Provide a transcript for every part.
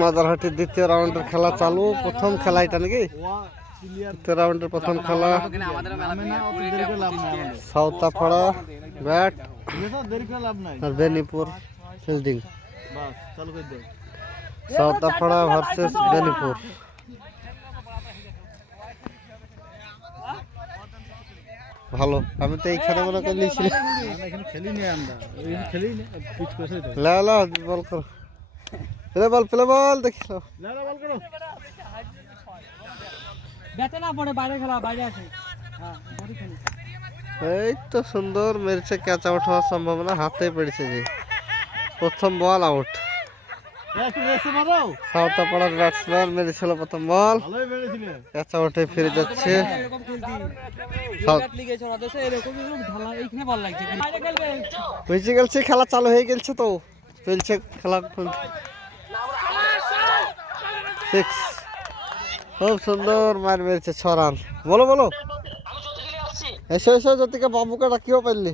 মাদারহাটির দ্বিতীয় রাউন্ডের খেলা চালু। প্রথম খেলা এটা নাকি দ্বিতীয় রাউন্ডের প্রথম খেলা। সাউতাপাড়া ব্যাট আর বেনিপুর ফিল্ডিং। সাউতাপাড়া ভার্সেস বেনিপুর। ভালো, আমি তো এইখানে মনে করে নিয়েছিলাম। বল করো, প্লে বল দেখিল। এই তো সুন্দর মেরেছে, ক্যাচ আউট হওয়ার সম্ভাবনা, হাতে পড়েছে যে। প্রথম বল আউট। সাউতাপাড়ার ব্যাটসম্যান মেরেছিল প্রথম বল, ক্যাচ আউটে ফিরে যাচ্ছে। খেলা চালু হয়ে গেছে, তো চলছে খেলা। খুব সুন্দর মার মেরেছে, 6 রান। বলো বলো, এসো এসো, জ্যোতিকা বাবুকে ডাকিও পারলি।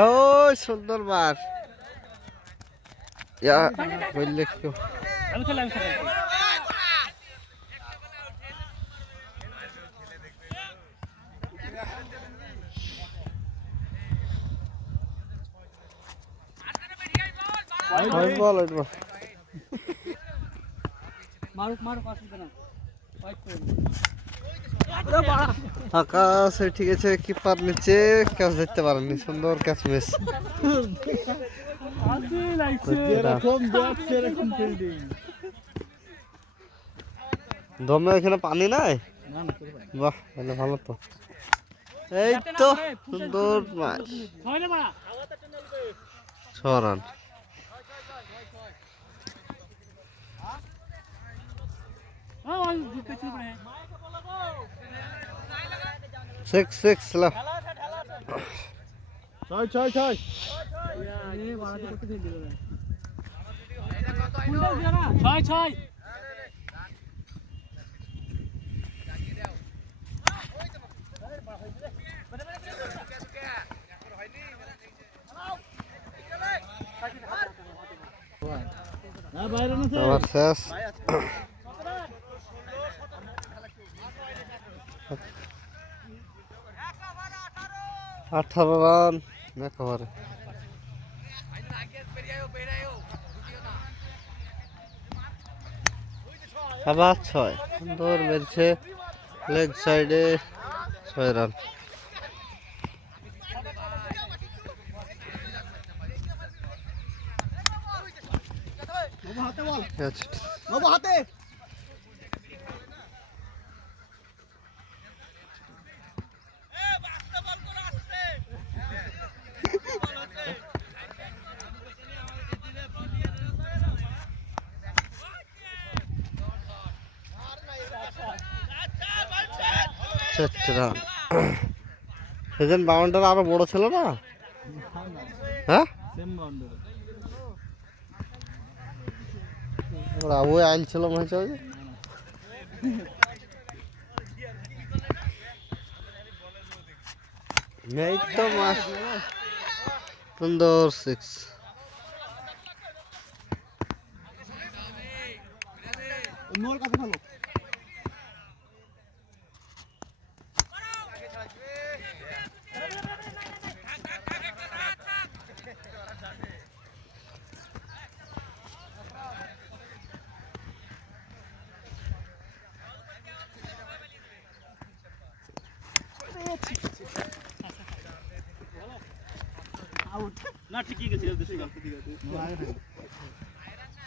ওই সুন্দর মার, বললে কেউ। আকাশ ঠিক আছে, কিপার নিচে, ক্যাচ ধরতে পারেননি। সুন্দর ক্যাচ মিস। দমে এখানে পানি নাই। বাহ, তাহলে ভালো তো। এই তো সুন্দর ম্যাচ, 6 রান। 6 লা। ছয়। আবার শেষ। 18 রান একেবারে। আবার 6, সুন্দর মেরেছে লেগ সাইডে, 6 রান। সেদিন বাউন্ডারি আরো বড় ছিল না? হ্যাঁ, ওই আইল ছিল মনে হচ্ছে। এই তো মাস, সুন্দর 6। না ঠিকই গেছে, দেশে গল্প ঠিক আছে।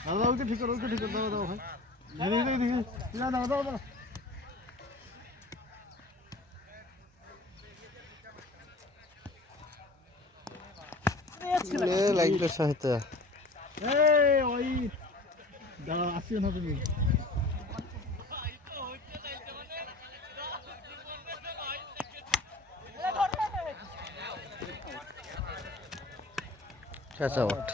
দাদা ওকে ঠিক করো, দাও দাও ভাই। দেখি দাও। লাগবে সাহিত্য। এই ওই দাদা আসিও না তুমি। Catch out.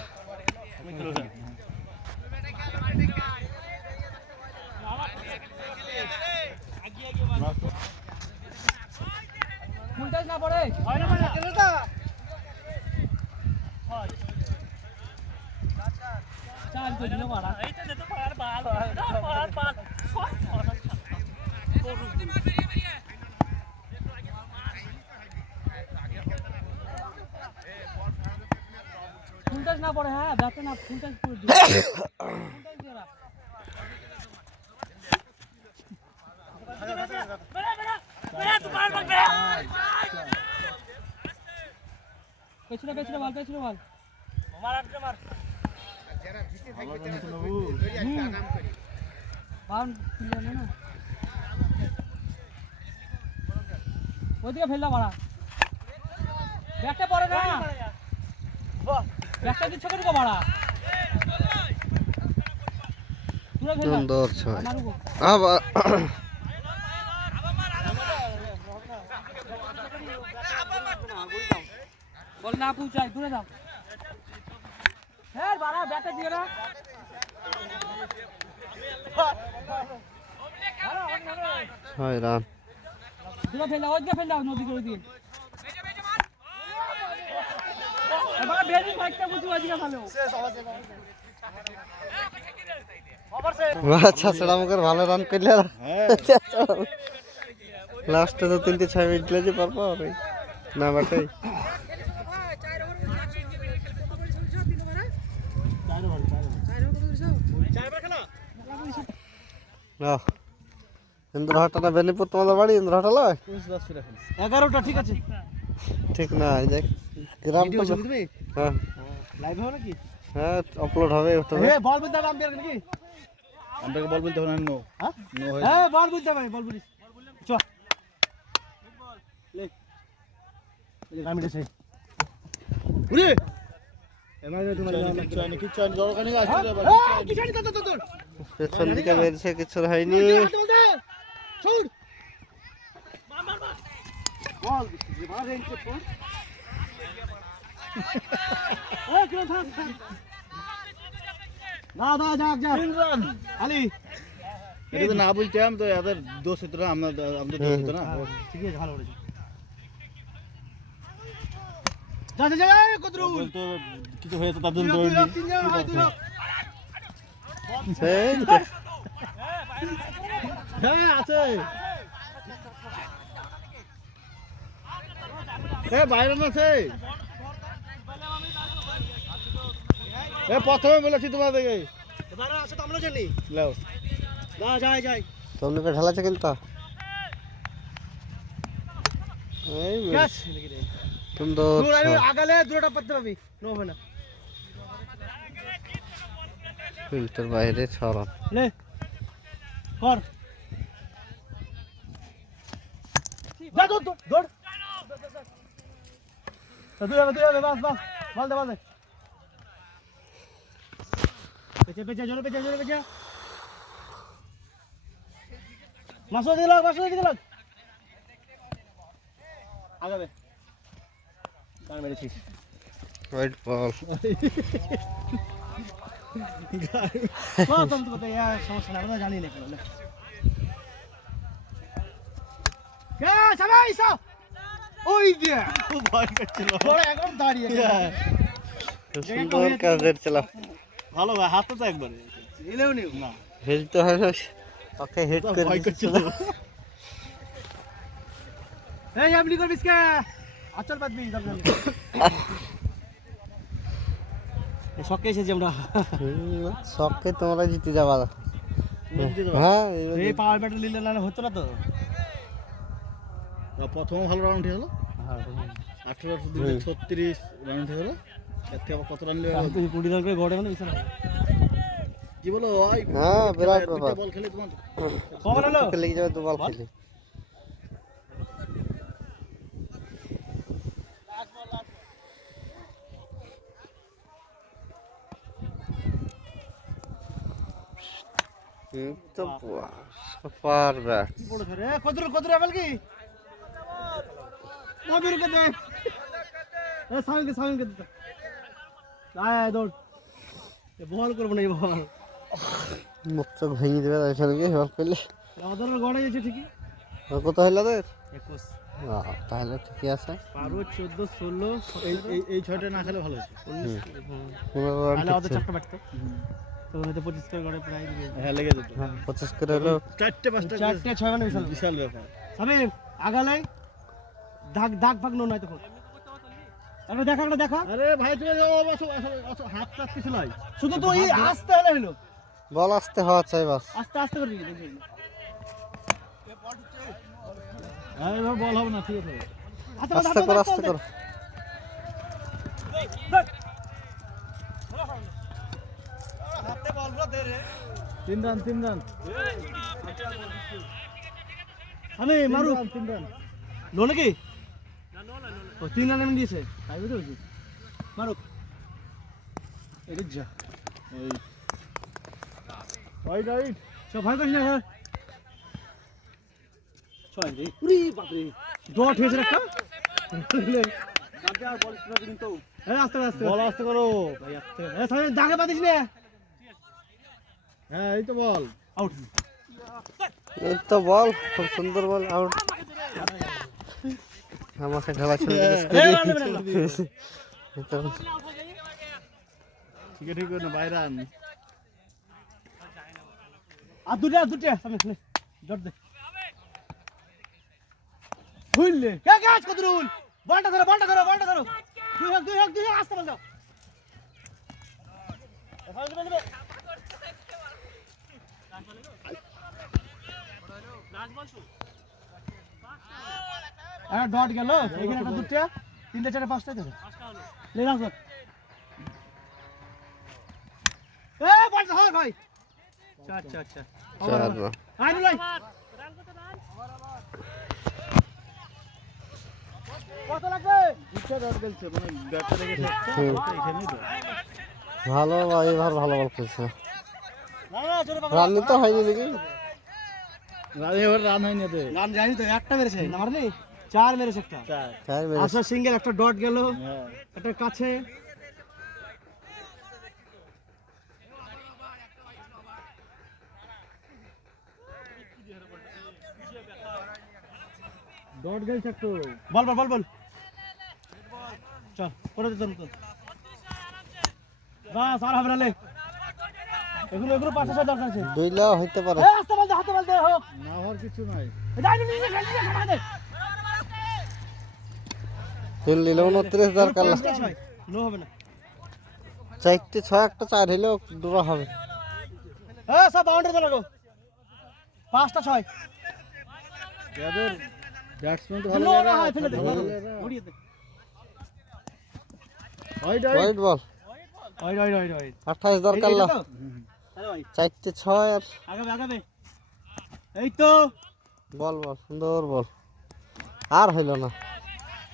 না পড়ে হয় না, চাল তো দিও মারা এইটা দে তো পার বাল পার পার ফুলটাস না পড়ে হ্যাঁ ব্যাটে না ফুলটাস করে দিও ফুলটাস দিও না পেছনে পেছনে বল মার আটকে মার বাউন্ড ক্লিয়ার না ওদিকে ফেললা মারা ব্যাটে পড়ে না ব্যাটটা দিচ্ছ কেন গো মারা পুরো ফেললা সুন্দর ছয় মারুগো আবার বল না পৌঁছাই দূরে যাও হ্যাঁ বাড়া ব্যাটে দিও না 6 রান দূরে ফেল দাও ওদিকে ফেল দাও নদী করে দিন এবার বেজি ফাইটটা বুঝু ওদিকে ভালো আচ্ছা সেরামুখের ভালো রান করলে লাস্টে তো 3-6 মিনিট লেগে পারবো না বাটাই ইন্দ্রহাটা না বেনিপুর তোমাদের বাড়ি ইন্দ্রহাটা লয় 11টা ঠিক আছে ঠিক না এই যে গ্রাম তো হ্যাঁ লাইভ হবে নাকি হ্যাঁ আপলোড হবে ইউটিউবে এ বল বলতে হবে আম্পায়ার নাকি আম্পায়ারকে বল বলতে হবে না নো হ্যাঁ নো হয়ে হ্যাঁ বল বলতে হবে বল বলিস চ লে এই গামি দেছে উরে এমারে তোমার কিচ্ছু হয়নি দরকার নেই আসছে রে কি জানি তো পেছন দিকে মেরেছে কিছু হয়নি ছুট মার বল দিছি মার রেঞ্জ পড় ওই কেন থাম না যাক তিন রান আলী এটা তো না বলতাম তো এদের দোষ হতো না আমাদের দোষ হতো না ঠিক আছে ভালো করেছো যা কদরু বলতো কিছু হয়েছে তার জন্য দৌড়নি সেই হ্যাঁ আছে এ বাইরে না আছে এ প্রথমে বলেছি তোমাদেরকে এবারে আছে তো আমরা জানি লাও না যাই তোমরা ঢালাছে কিন্তু এই ক্যাচ সুন্দর দূর ছয়। আগালে দূরটা পড়তে পাবি নো হবে না ফিল্টার বাইরে 6 রান লে কর যা দৌড় দূর বাস বল দে পেছে জোরে পেছে মাসো দিলাক আগাবে কার মেরেছিস হোয়াইট বল তুমি তো ইয়া সমস্যা না আমরা জানি না কেন কে সবাই সব ওই দিয়া ভয় করছিল বড় একদম দাঁড়িয়ে সুন্দর কাজের চালা ভালো ভাই হাতটা তো একবার এলেও নেই না হিট তো হয় না ওকে হিট করে ভয় করছিল এই আমলি করবিস কে আচল বাদবি শখে এসেছি আমরা শখকে তোমরা জিতে যাবা হ্যাঁ এই পাওয়ার ব্যাটারি নিলে না হতো না তো প্রথম ভালো রাউন্ড হলো 18-36 রাউন্ড হলো এর থেকে আবার কত রান নিয়ে তুমি 20 রান করে গড়ে মানে বিছানা কি বলো ওই হ্যাঁ বিরাট ব্যাপার বল খেলে তোমার কখন হলো লেগে যাবে তো বল খেলে তো সুপার ব্যাট কি বড় রে কদর আবার কি নবীর কে দে এ সাউন্ড কে দে আয় দৌড় এ বল করব না এই বল মুখ চোখ ভেঙে দেবে তার সঙ্গে বল করলে আমাদের গড়ে যাচ্ছে ঠিকই কত হইল তোর 21 তাহলে ঠিকই আছে। 12 14 16 এই 6টা না খেলে ভালো হতো। 15 রান তাহলে ওদের টিকছে। চারটা ব্যাট তো হয়তো 25 করে প্রায় দিবে। হ্যাঁ লেগে যেত। 25 করে হলো 4টে 5টা 4টে 6 মানে বিশাল বিশাল ব্যাপার। সামিম আগালাই দাগ দাগ ভাগ নো নাই তখন আরে দেখা একটা দেখা আরে ভাই তুমি হাত টাচ কিছু নাই। শুধু তো এই আস্তে হলে হলো বল আসতে হওয়া চাই বাস। আস্তে আস্তে করে দিবি হ্যাঁ এবার বল হবে না ঠিক আছে। আস্তে কর আস্তে কর। তিন রান আমি মারু 3 রান। লো নাকি ও 3 রান এমন দিয়েছে তাই বুঝছো মারু এই যা এই রাইট সব ভাই করিস না ছয় রে উরি বাপ রে ডট হয়েছে একটা আর বল স্পিনার কিন্তু আস্তে আস্তে বল আস্তে করো। ভাই আস্তে সামিম দাগে পাতিস না হ্যাঁ এই তো বল আউট এই তো বল, খুব সুন্দর বল, আউট। আমাকে ঢালা ছিল ঠিক না বাই রান। আর দুটা সামিম নে ডট দে বুঝলে কে গাছ কদরুল বলটা ধরো দুই হক আস্তে বল দাও ডট গেল এখানে একটা দুটা তিনটা চারটা পাঁচটা দেবে লে না স্যার বলটা হয় ভাই আচ্ছা চার। আইনুল ভাই কত লাগবে দুটো রান খেলছে মানে ব্যাটটা রেখে এখানেই তো। ভালো এবার ভালো বল খেলছে। না জোরে বাবা রান নিতে হয়নি নাকি? এবার রান হয়নি তো। রান জানি তো একটা মেরেছে না মারনি চার মেরেছে একটা চার মেরেছে। আশা সিঙ্গেল একটা ডট গেল হ্যাঁ একটা কাছে ডট গেল একটু। বল চল করে দে তো বাস আর হবে না লে এগুলো পাঁচটা ছয় দরকার আছে দুইলাও হইতে পারে। আস্তে বল দে হোক না হওয়ার কিছু নাই। যাই নিয়ে খেলা দে তিন নিলেও 29 দরকার। নো হবে না 4টে 6 একটা 4 হইলেও ড্র হবে। সব বাউন্ডারি তো লাগো পাঁচটা ছয় এদের ব্যাটসম্যান তো ভালো নো লাগে না হয় ফেলে দে ভালো উড়িয়ে দে হোয়াইট হোয়াইট বল ওই 28 দরকার। লা আরে ভাই 4টে 6 আর আগাবে এই তো বল সুন্দর বল। আর হইল না।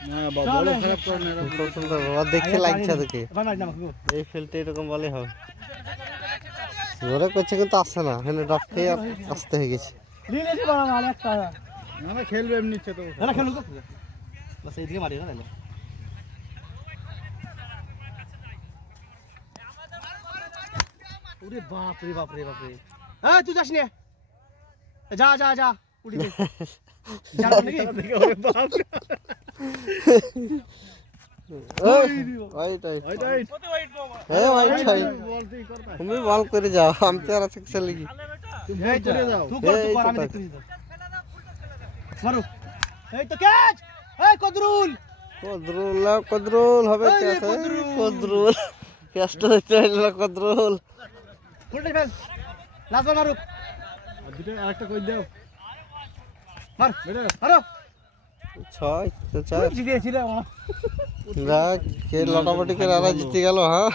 না বল খারাপ করে না। খুব সুন্দর বল, দেখতে লাগছে দেখে। এবার মারি না আমাকে এই ফিল্ডে এরকম বলই হবে। জোরে করছে কিন্তু আসছে না, এখানে ডট খেয়ে আসতে হয়ে গেছে। নিলে যে বড় মাল একটা না খেলবে এমনি ইচ্ছে তো। না খেলুন তো বাস এইদিকে মারি না তাহলে ওরে বাপ রে এই তুই যাস নে যা উড়ি দে যা নাকি ওরে বাপ হোয়াইট হোয়াইট হোয়াইট হ্যাঁ হোয়াইট ছয়। বলতেই করবা। তুমি বল করে যাও, আমি তো আর আছে লাগি। তুমি বল করে যাও। তুই কর এই তো আমি তাই। দেখতেছি তো মারো এই তো ক্যাচ এই কদরুল কদরুল হবে এই রে ক্যাচ। কদরুল। কদরুল ক্যাচটা দিতে হইল কদরুল। ফুলটাই ফেল লাস্ট বল মারো আর দুটো আরেকটা কই দাও। মার মারো 6 তো 4। জিতেছিল যাক কে লটাপটি করে আরা জিতে গেল। হ্যাঁ